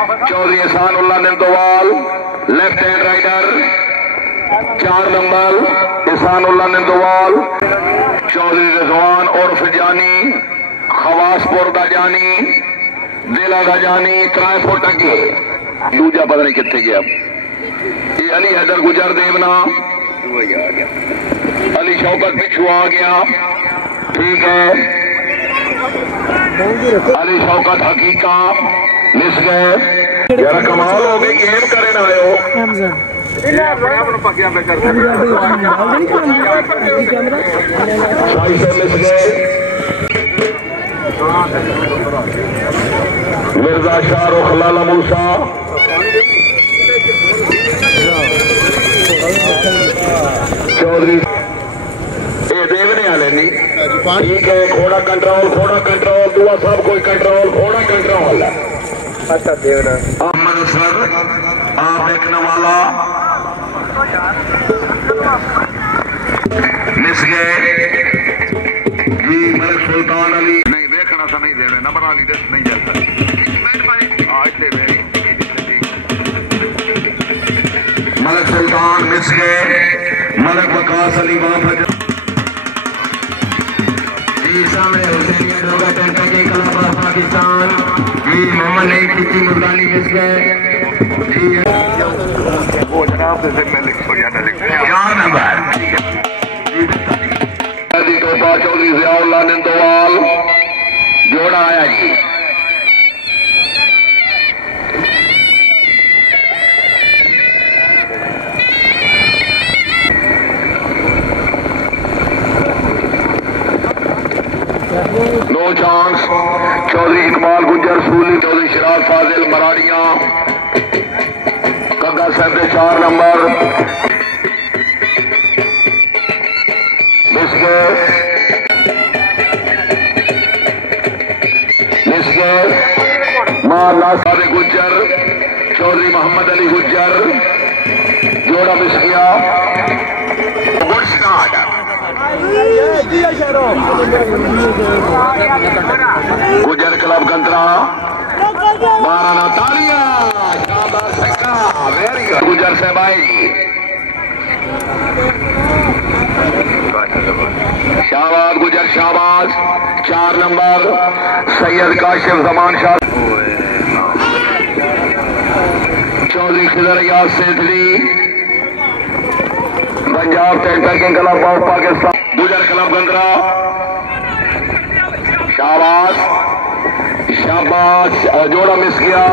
Chaudhary Ehsanullah Nindowal left hand raider 4 number Ehsanullah Nindowal. Chaudhry Rizwan उर्फ जानी खवासपुर दा जानी दिला दा जानी 3 फुट अगे। दूजा पता नहीं कितने गया। ये अली हैदर गुजर देवना अली शौकत पिछू आ गया। ठीक है अली शौकत हकीका मिस गए। यार कमाल हो गई गेम करे ना आयो मिस गए। मिर्जा शाहरुख लाला मूसा चौधरी देखने वाले नहीं। ठीक है घोड़ा कंट्रोल दुआ सब कोई कंट्रोल घोड़ा कंट्रोल है। अच्छा देवना अहमद सर आप देखने वाला मिस गए जी। मलिक सुल्तान अली नहीं देखना सा नहीं देवे नंबर वाली दस नहीं जाता। मलिक सुल्तान मिस गए। मलिक वकास अली वापस सामने हुसैनिया डोगा टेंटा के क्लब ऑफ पाकिस्तान जी। मोहम्मद नईम किची मुर्दानी मिस गए जी। वो जनाब से मैं लिख हो जाता लिख 4 नंबर जी टोपा चौधरी ज़ियाउल्लाह निंदोवाल जोड़ा आया जी। नो चांस चौधरी इकबाल गुजर सूली चौधरी शराज फाजिल मराड़िया कग्गा साहब के 4 नंबर मिस गए। मां नासारे गुजर चौधरी मोहम्मद अली गुजर जोड़ा मिस गया। Good start Gujar club Gandra 12 तालियां वेरी गुड गुजर से भाई शाहबाज गुजर शाहबाज 4 नंबर सैयद काशिफ जमान शाह चौधरी खिदर याद सेठली पंजाब टेंटर king club of Pakistan Gujar club गंदरा Shahbaz जोड़ा मिस गया।